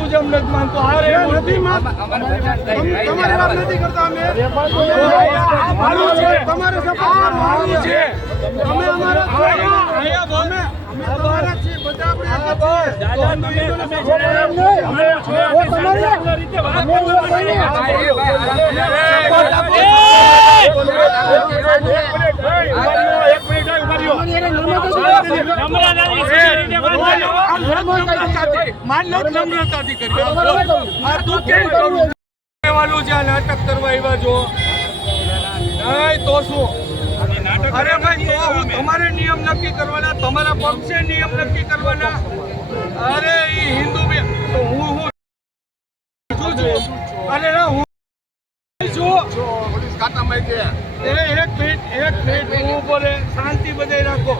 તું જેમ નથી માનતો અરે નથી તમારે વાત નથી કરતા અમે મારું છે તમારે સપોર્ટ મારું છે અમે અમારા અહીંયા બોલે અમે તમારા છે બધા આપણે એક નાટક કરવા એવા જો નહીં તો શું અરે ભાઈ તો તમારે નિયમ નક્કી કરવાના તમારા પક્ષે નિયમ નક્કી કરવાના અરે એ હિન્દુ હું અરે ના હું પોલીસ ખાતામાં છે એક મિનિટ હું બોલે શાંતિ બધાય રાખો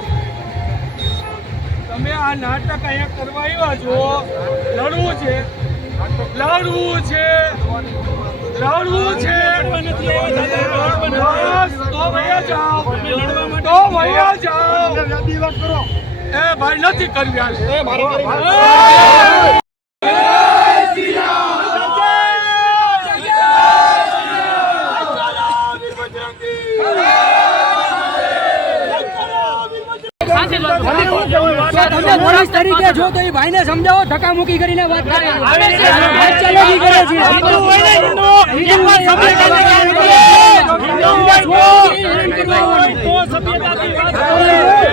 તમે આ નાટક અહીંયા કરવા આવ્યા છો લડવું છે તો ભૈયા જાઓ એ ભાઈ નથી કરવી પોલીસ તરીકે જો તો એ ભાઈને સમજાવો ધક્કા મૂકી કરીને વાત કરે